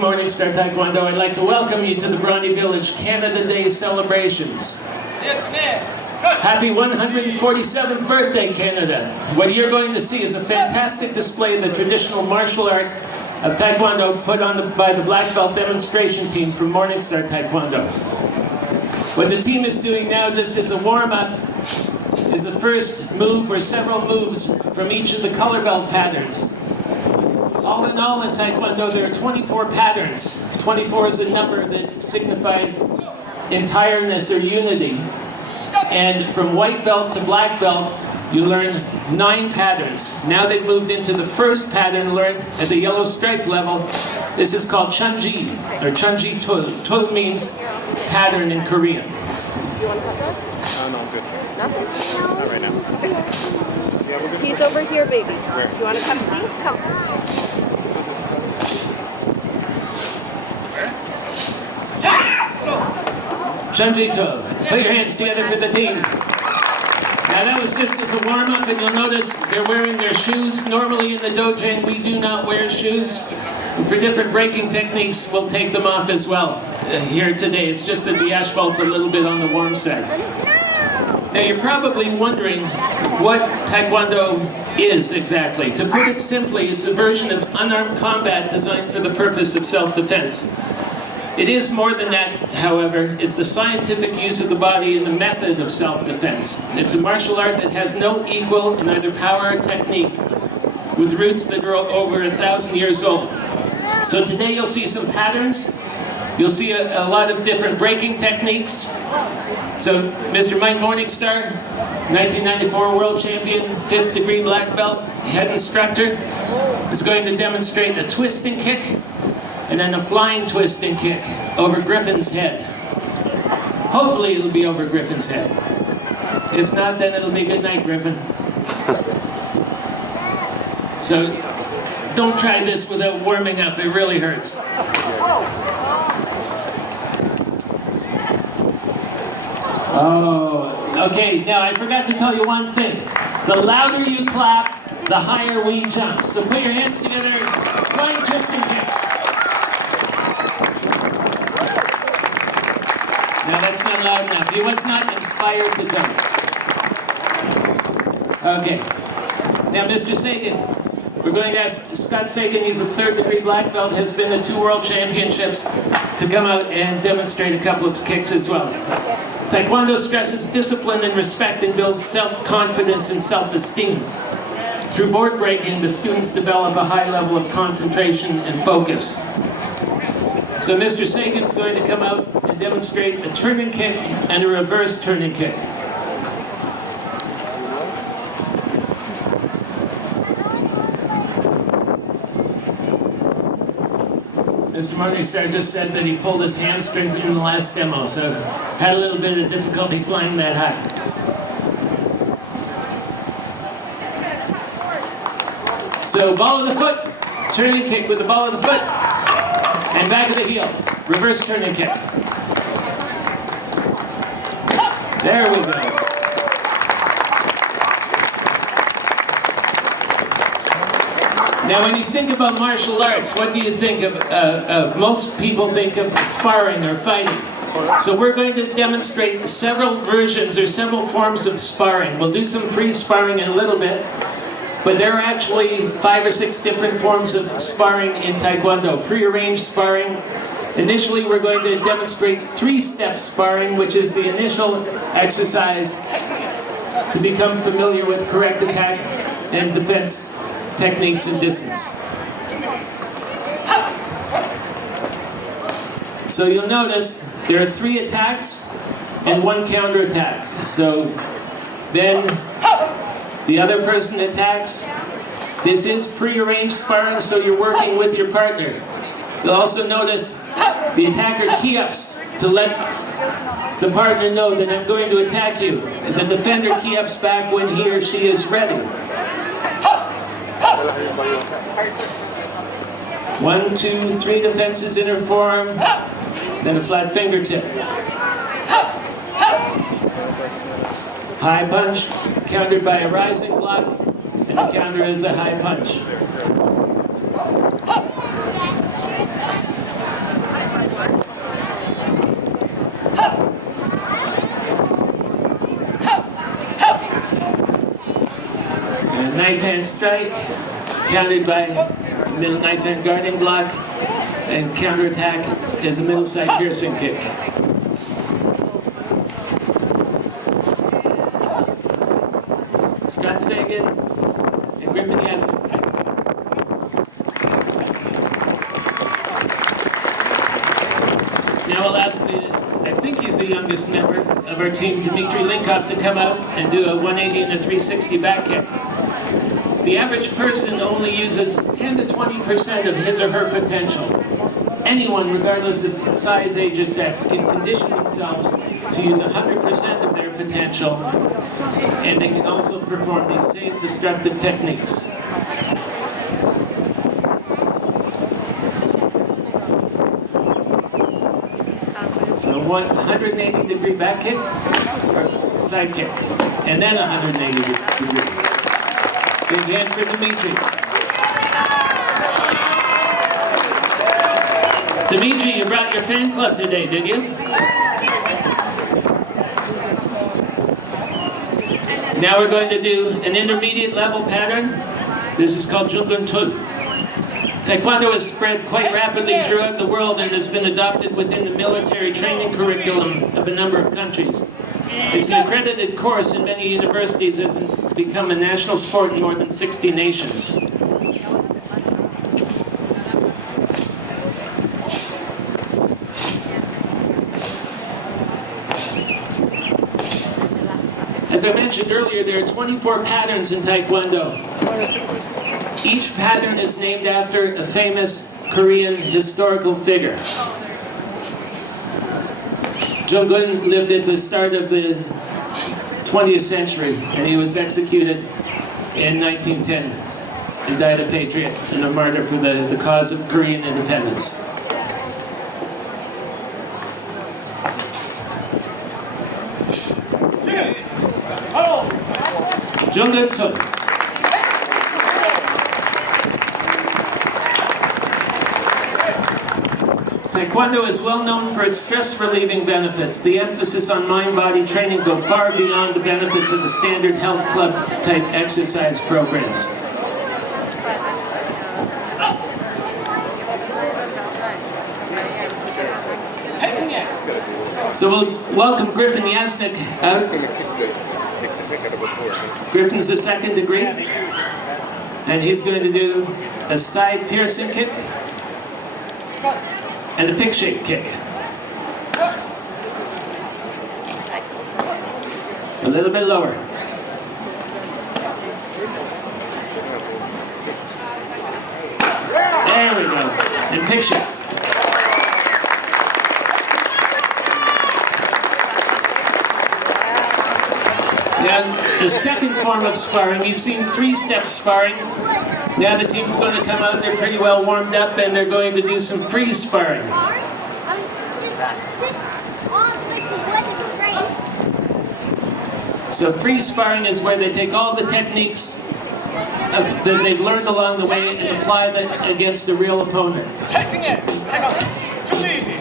Morningstar Taekwondo. I'd like to welcome you to the Bronte Village Canada Day celebrations. Happy 147th birthday, Canada. What you're going to see is a fantastic display of the traditional martial art of Taekwondo put on by the black belt demonstration team from Morningstar Taekwondo. What the team is doing now, just as a warm-up, is the first move or several moves from each of the color belt patterns. All in all, in Taekwondo, there are 24 patterns. 24 is a number that signifies entireness or unity. And from white belt to black belt, you learn 9 patterns. Now they've moved into the first pattern learned at the yellow stripe level. This is called Chunji, or Chunji To. To means pattern in Korean. Do you want to cut that? No, I'm good. Nothing? Not right now. Yeah, we're good. He's over here, baby. Where? Do you want to come see? Come. Chunji To. Put your hands together for the team. Now that was just as a warm-up, and you'll notice they're wearing their shoes. Normally in the dojo, we do not wear shoes. And for different breaking techniques, we'll take them off as well here today. It's just that the asphalt's a little bit on the warm side. Now you're probably wondering what Taekwondo is exactly. To put it simply, it's a version of unarmed combat designed for the purpose of self-defense. It is more than that, however. It's the scientific use of the body and the method of self-defense. It's a martial art that has no equal in either power or technique, with roots that are over 1,000 years old. So today you'll see some patterns. You'll see a lot of different breaking techniques. So Mr. Mike Morningstar, 1994 world champion, 5th degree black belt, head instructor, is going to demonstrate a twisting kick and then a flying twisting kick over Griffin's head. Hopefully it'll be over Griffin's head. If not, then it'll be good night, Griffin. So don't try this without warming up, it really hurts. Oh, okay, now I forgot to tell you one thing. The louder you clap, the higher we jump. So put your hands together, flying twisting kick. Now that's not loud enough. He was not inspired to jump. Okay. Now Mr. Sagan, we're going to ask Scott Sagan, he's a 3rd degree black belt, has been to 2 world championships, to come out and demonstrate a couple of kicks as well. Taekwondo stresses discipline and respect and builds self-confidence and self-esteem. Through board breaking, the students develop a high level of concentration and focus. So Mr. Sagan's going to come out and demonstrate a turning kick and a reverse turning kick. Mr. Morningstar just said that he pulled his hamstring in the last demo, so had a little bit of difficulty flying that high. So ball of the foot, turning kick with the ball of the foot, and back of the heel, reverse turning kick. There we go. Now when you think about martial arts, what do you think of? Most people think of sparring or fighting. So we're going to demonstrate several versions or several forms of sparring. We'll do some free sparring in a little bit, but there are actually 5 or 6 different forms of sparring in Taekwondo. Prearranged sparring. Initially we're going to demonstrate 3-step sparring, which is the initial exercise to become familiar with correct attack and defense techniques and distance. So you'll notice there are 3 attacks and 1 counter attack. So then the other person attacks. This is prearranged sparring, so you're working with your partner. You'll also notice the attacker key-ups to let the partner know that I'm going to attack you. And the defender key-ups back when he or she is ready. 1, 2, 3 defenses, inner forearm, then a flat fingertip. High punch, countered by a rising block, and a counter is a high punch. knife hand strike, countered by middle knife hand guarding block, and counterattack is a middle side piercing kick. Scott Sagan and Griffin Yassin. Now I'll ask I think he's the youngest member of our team, Dmitry Linkov, to come out and do a 180 and a 360 back kick. The average person only uses 10 to 20% of his or her potential. Anyone, regardless of size, age, or sex, can condition themselves to use 100% of their potential, and they can also perform these same destructive techniques. So 180-degree back kick, or side kick, and then 180 degree. Big hand for Dmitry. Dmitry, you brought your fan club today, did you? Now we're going to do an intermediate level pattern. This is called Jungun Tul. Taekwondo has spread quite rapidly throughout the world and has been adopted within the military training curriculum of a number of countries. It's an accredited course in many universities and has become a national sport in more than 60 nations. As I mentioned earlier, there are 24 patterns in Taekwondo. Each pattern is named after a famous Korean historical figure. Jungun lived at the start of the 20th century, and he was executed in 1910 and died a patriot and a martyr for the cause of Korean independence. Jungun Tul. Taekwondo is well known for its stress-relieving benefits. The emphasis on mind-body training go far beyond the benefits of the standard health club-type exercise programs. So we'll welcome Griffin Yasnik out. Griffin's the second degree, and he's going to do a side piercing kick and a pig shake kick. A little bit lower. There we go. And pig shake. Now, the second form of sparring, you've seen three-step sparring. Now the team's going to come out, they're pretty well warmed up, and they're going to do some free sparring. So free sparring is where they take all the techniques that they've learned along the way and apply them against a real opponent. Taking it. Hang on. Too easy.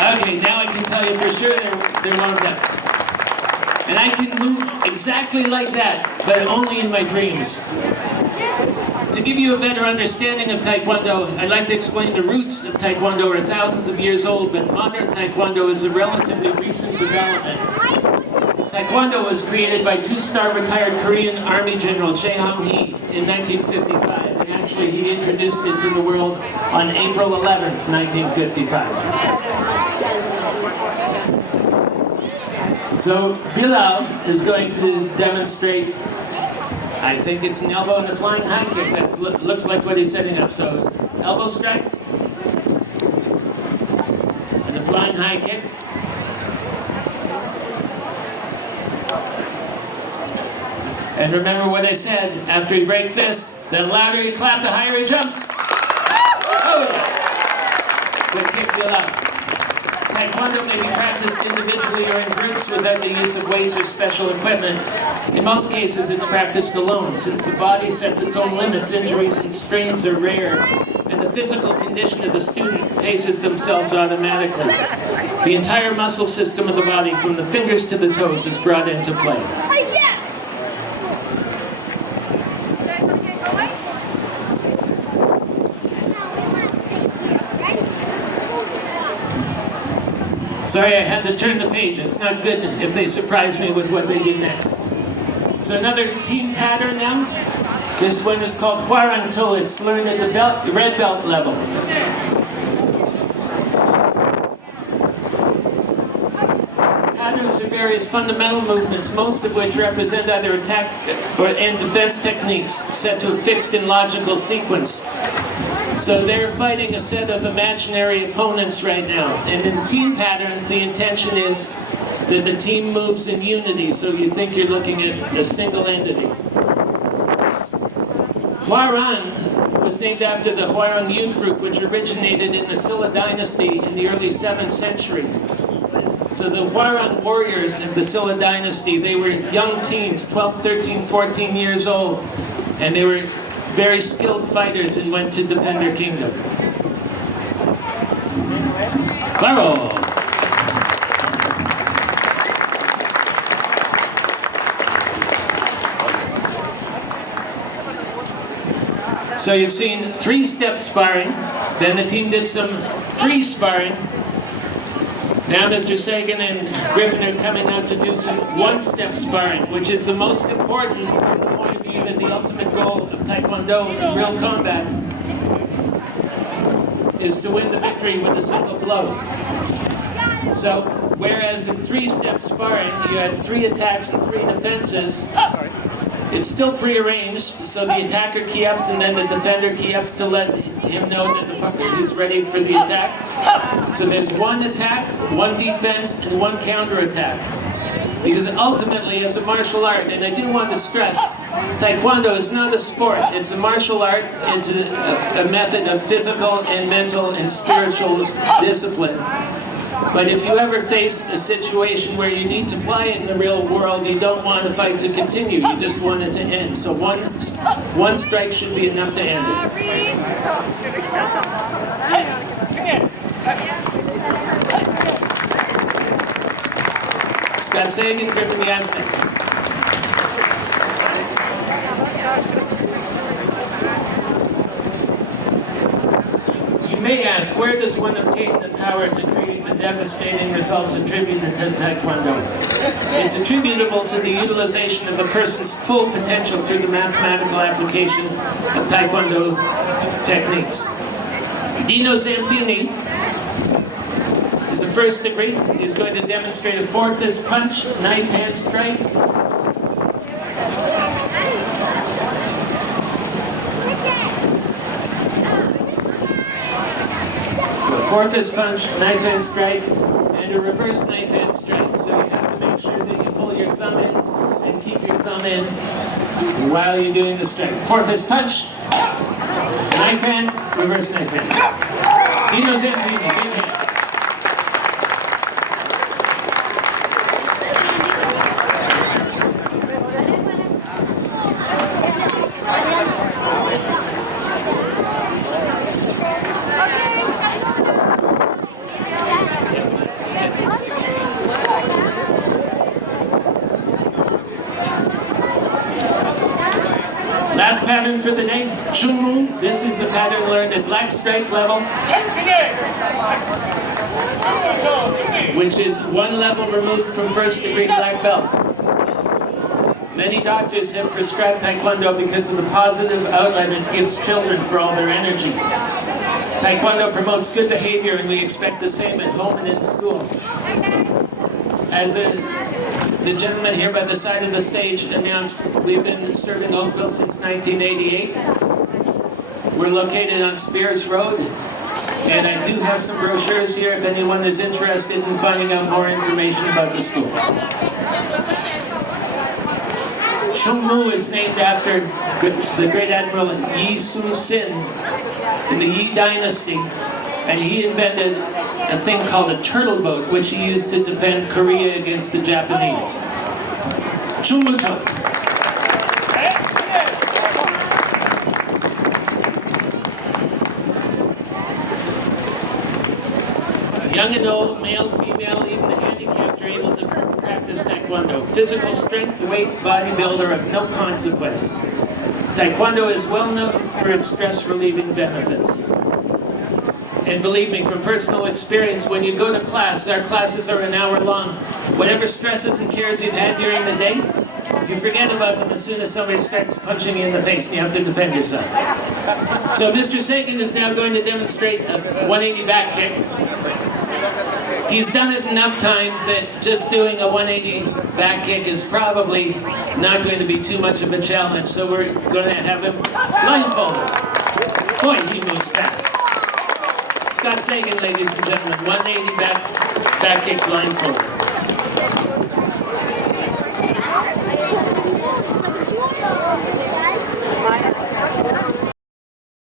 Okay, now I can tell you for sure they're warmed up. And I can move exactly like that, but only in my dreams. To give you a better understanding of Taekwondo, I'd like to explain the roots of Taekwondo are thousands of years old, but modern Taekwondo is a relatively recent development. Taekwondo was created by two-star retired Korean Army General Chae Hong-hee in 1955, and actually he introduced it to the world on April 11th, 1955. So Bilal is going to demonstrate, I think it's an elbow and a flying high kick. That looks like what he's setting up. So elbow strike and a flying high kick. And remember what I said, after he breaks this, the louder you clap, the higher he jumps. Oh yeah. Good kick, good luck. Taekwondo may be practiced individually or in groups without the use of weights or special equipment. In most cases, it's practiced alone. Since the body sets its own limits, injuries and strains are rare, and the physical condition of the student paces themselves automatically. The entire muscle system of the body, from the fingers to the toes, is brought into play. Sorry, I had to turn the page. It's not good if they surprise me with what they do next. So another team pattern now. This one is called Waterfront. It's learned at the red belt level. Patterns are various fundamental movements, most of which represent either attack and defense techniques set to a fixed and logical sequence. So they're fighting a set of imaginary opponents right now. And in team patterns, the intention is that the team moves in unity, so you think you're looking at a single entity. Huarang was named after the Huarang youth group, which originated in the Silla dynasty in the early 7th century. So the Huarang warriors of the Silla dynasty, they were young teens, 12, 13, 14 years old, and they were very skilled fighters and went to defend their kingdom. Claro! So you've seen 3-step sparring, then the team did some free sparring. Now Mr. Sagan and Griffin are coming out to do some 1-step sparring, which is the most important from the point of view that the ultimate goal of Taekwondo in real combat is to win the victory with a single blow. So, whereas in 3-step sparring you had 3 attacks and 3 defenses, it's still prearranged, so the attacker key-ups and then the defender key-ups to let him know that the puppet is ready for the attack. So there's 1 attack, 1 defense, and 1 counter-attack. Because ultimately, as a martial art, and I do want to stress, Taekwondo is not a sport, it's a martial art, it's a method of physical and mental and spiritual discipline. But if you ever face a situation where you need to play in the real world, you don't want the fight to continue, you just want it to end. So one strike should be enough to end it. Scott Sagan, Griffin Yasnik. You may ask, where does one obtain the power to create the devastating results attributed to Taekwondo? It's attributable to the utilization of a person's full potential through the mathematical application of Taekwondo techniques. Dino Zampini is a 1st degree. He's going to demonstrate a 4th fist punch, knife hand strike. Fourth is punch, knife hand strike, and a reverse knife hand strike. So you have to make sure that you pull your thumb in and keep your thumb in while you're doing the strike. Fourth is punch, knife hand, reverse knife hand. Dino Zampini, big hand. Last pattern for the day, Chunmu. This is the pattern learned at black stripe level, which is 1 level removed from 1st degree black belt. Many doctors have prescribed Taekwondo because of the positive outlet it gives children for all their energy. Taekwondo promotes good behavior, and we expect the same at home and in school. As the gentleman here by the side of the stage announced, we've been serving Oakville since 1988. We're located on Spears Road, and I do have some brochures here if anyone is interested in finding out more information about the school. Chung Mu is named after the great admiral Yi Su-sin in the Yi dynasty, and he invented a thing called a turtle boat, which he used to defend Korea against the Japanese. Chung Mu Chung. Young and old, male, female, even the handicapped are able to practice Taekwondo. Physical strength, weight, bodybuilder of no consequence. Taekwondo is well known for its stress-relieving benefits. And believe me, from personal experience, when you go to class, our classes are an hour long. Whatever stresses and cares you've had during the day, you forget about them as soon as somebody starts punching you in the face and you have to defend yourself. So Mr. Sagan is now going to demonstrate a 180 back kick. He's done it enough times that just doing a 180 back kick is probably not going to be too much of a challenge. So we're going to have him blindfolded. Boy, he moves fast. Scott Sagan, ladies and gentlemen, 180 back kick blindfolded.